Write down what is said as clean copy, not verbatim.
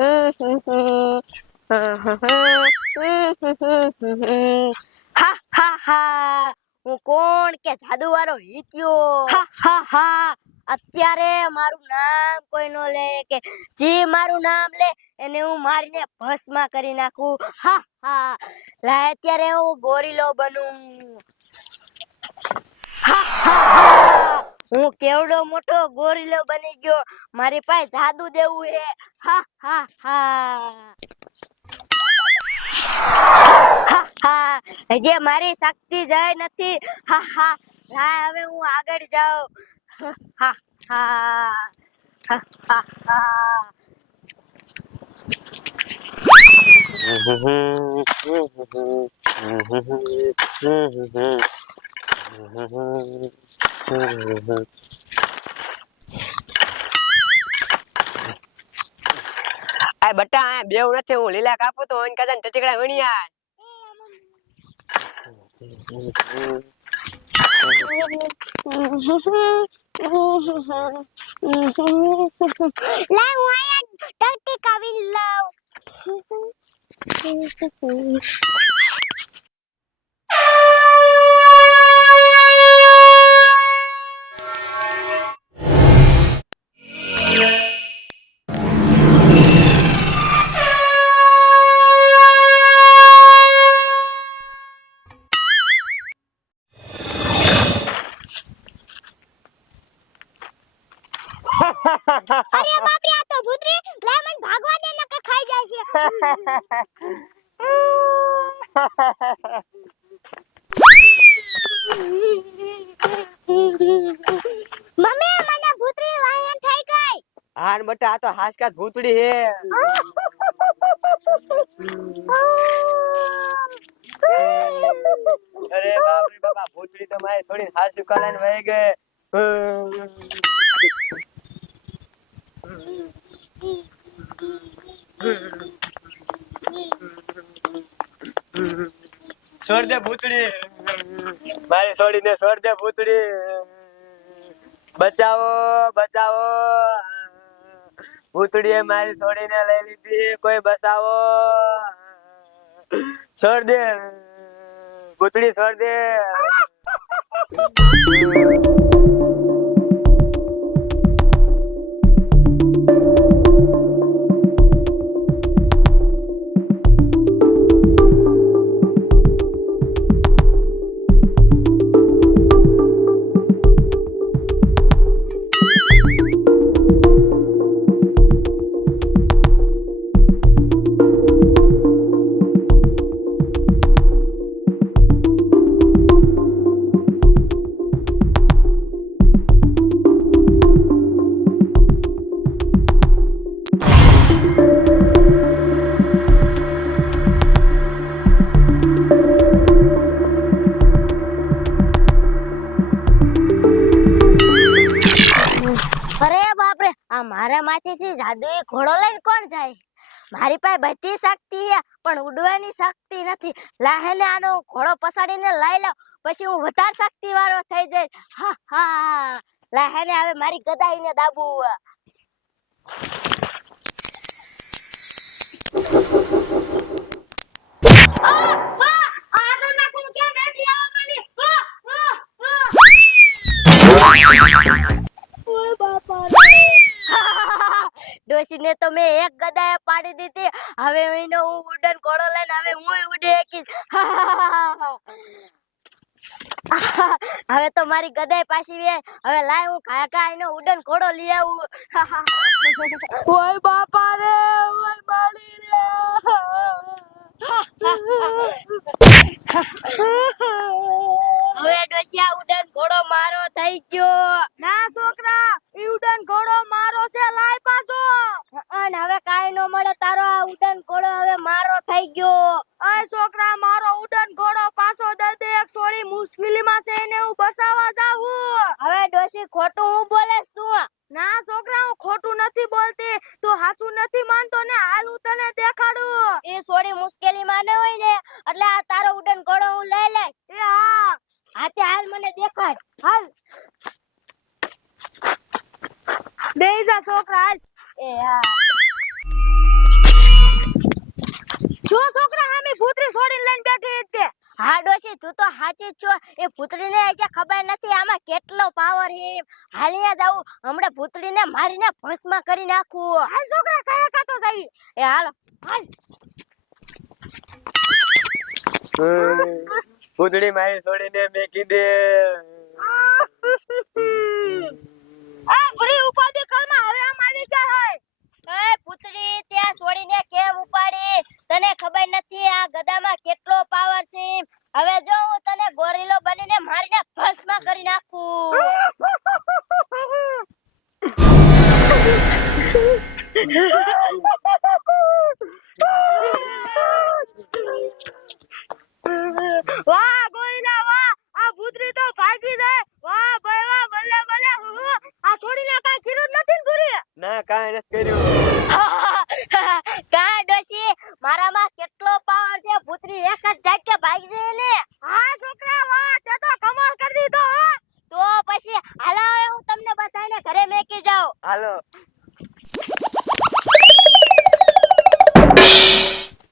હા હા હા, હું કોણ કે જાદુ વાળો હિત્યો? હા હા હા, અત્યારે મારું નામ કોઈ નો લે કે જે મારું નામ લે એને હું મારીને ભસ્મ કરી નાખું. હા હા, લા અત્યારે હું ગોરીલો બનું. હા હા હા, હું કેવડો મોટો ગોરીલો બની ગયો. મારી પાસે જાદુ દેવું હે. હા હા હા હા હા, જે મારી શક્તિ જાય નથી. હા હા, હવે હું આગળ જાઉં. હા હા હા હા હા. આ બટા આ બેવ નથી, હું લીલા કાપું તો ઓન કજાન ટટીકડા વણિયા. લાવ હું આયા ટટી કાવી લાવ. અરે બાપ રે, આ તો ભૂતરી. લે મને ભાગવા દે નકર ખાઈ જાય છે. મમ્મી મને ભૂતરી વાયન થઈ ગઈ. હાન બટા આ તો હાસકાત ભૂતડી હે. અરે બાપ રે બાપા, ભૂતડી તો મારી છોડીને હાસુ કલાને વહી ગઈ. છોડ દે ભૂતડી, મારી છોડીને છોડ દે ભૂતડી. બચાવો બચાવો, ભૂતડીએ મારી છોડીને લઈ લીધી. કોઈ બચાવો, છોડ દે ભૂતડી, છોડ દે. મારા માથેથી જાદુઈ ઘોડો લઈને કોણ જાય? મારી પાસે બધી શક્તિ છે પણ ઉડવાની શક્તિ નથી. લાહેને આનો ઘોડો પસાડીને લઈ લઉં, પછી હું વધારે શક્તિ વાળો થઈ જઈશ. હા હા, લાહેને હવે મારી ગદાઈને દાબુ. ડોશીને તો મેં એક ગદાએ પાડી દીધી. હવે એનો હું ઉડન ઘોડો લઈને હવે હું ઉડી શકીશ. હવે તો મારી ગદાઈ પાછી વે. હવે લાય હું કાકા એનો ઉડન ઘોડો લઈ આવું. ઓય બાપા રે, ઓય માળી રે. હવે ડોશિયા ઉડન ઘોડો મારો થઈ ગયો. ના છોકરા, ઈ ઉડન ઘોડો મારો છે, લાય પાછો. અને હવે કાઈ નો મળે, તારો આ ઉડન ઘોડો હવે મારો થઈ ગયો. અય છોકરા, મારો ઉડન ઘોડો પાછો દઈ દે. એક સોળી મુશ્કેલીમાં છે એને હું બસાવા જાઉં. હવે ડોશી ખોટું હું બોલેસ તું? ના છોકરા, હું ખોટું નથી બોલતી. તું હાચું નથી માનતો ને, હાલ હું તને દેખાડું. એ સોળી મુશ્કેલીમાં ન હોય ને એટલે આ તારો ઉડન ઘોડો હું લઈ લઈ. એ હા, હાથે હાલ મને દેખાડ. હાલ બેહી જા છોકરા, હાલ. એ હા. હા ડોશી તું તો સાચી જ છો એ ભૂતડીને હજી ખબર નથી આમાં કેટલો પાવર છે હાલીયા જાવું હમણાં ભૂતડીને મારીને ભસ્મ કરી નાખું હાલ છોકરા કયા કાતો જઈ એ હાલો હાલ ભૂતડી મારી છોડીને મેકી દે. આ પૂરી ઉપાડી કરમાં હવે આમ આવી ગયા હે એ ભૂતડી ત્યાં છોડીને કેમ ઉપાડી તને ખબર નથી આ ગદામાં કેટલો પાવર છે હવે જો હું તને ગોરીલો બનીને મારીને ભસ્મ કરી નાખું વાહ ગોરીલા વાહ આ ભૂતરી તો ભાગી જાય વાહ ભાઈ વાહ બલ્લે બલ્લે આ છોડીને કાઈ કીધું જ નથી ને પૂરી ના કાંઈ નથી કર્યું. કા ડોશી મારામાં કેટલો પાવર છે ભૂતરી એક જ ઝાટકે ભાગી જાય ને હા છોકરા વાહ તે તો કમાલ કરી દીધો હો તો પછી હાલો હવે હું તમને બધાને ઘરે મેકી જાઉં હાલો.